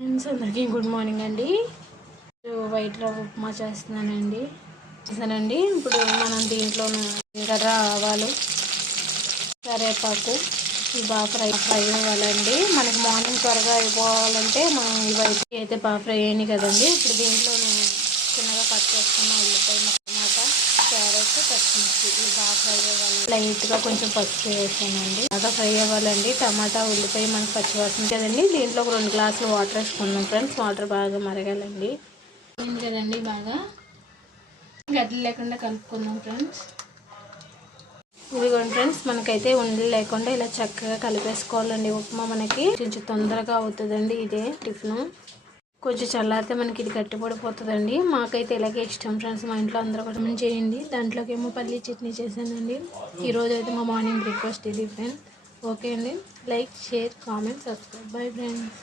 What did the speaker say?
Friends అందరికీ good morning అండి. White రవ్వ ఉప్మా చేస్తున్నానండి. ఇప్పుడు మనం దీంట్లో జీలకర్ర, ఆవాలు, కరివేపాకు ఇవి బాగా ఫ్రై అవ్వాలండి. మనకి మార్నింగ్ త్వరగా అయిపోవాలంటే మనం ఇవి అయితే బాగా ఫ్రై అయినాయి కదండి. ఇప్పుడు దీంట్లో చిన్నగా కట్ చేసుకున్న ఉల్లిపాయ, టమాటా, క్యారెట్, పచ్చిమిర్చి ఇవి బాగా ఫ్రై అవ్వాలి. లైట్గా కొంచెం పసుపు వేసానండి. బాగా ఫ్రై అవ్వాలండి. టమాటా, ఉల్లిపాయ మనకి పచ్చివాసన కదండి. దీంట్లో ఒక 2 గ్లాసులు వాటర్ వేసుకున్నాం ఫ్రెండ్స్. వాటర్ బాగా మరగాలండి. అయింది కదండి. బాగా గడ్డలు లేకుండా కలుపుకుందాం ఫ్రెండ్స్. ఇదిగోండి ఫ్రెండ్స్, మనకైతే ఉండలు లేకుండా ఇలా చక్కగా కలిపేసుకోవాలండి. ఉప్మా మనకి కొంచెం తొందరగా అవుతుందండి. ఇదే టిఫిన్ కొంచెం చల్లారితే మనకి ఇది గట్టిపడిపోతుందండి. మాకైతే ఇలాగే ఇష్టం ఫ్రెండ్స్. మా ఇంట్లో అందరూ కూడా చేయండి. దాంట్లోకి ఏమో పల్లీ చట్నీ చేశానండి. ఈరోజు అయితే మా మార్నింగ్ బ్రేక్ఫాస్ట్ ఇది ఫ్రెండ్స్. ఓకే అండి. Like, share, comment, subscribe. Bye friends.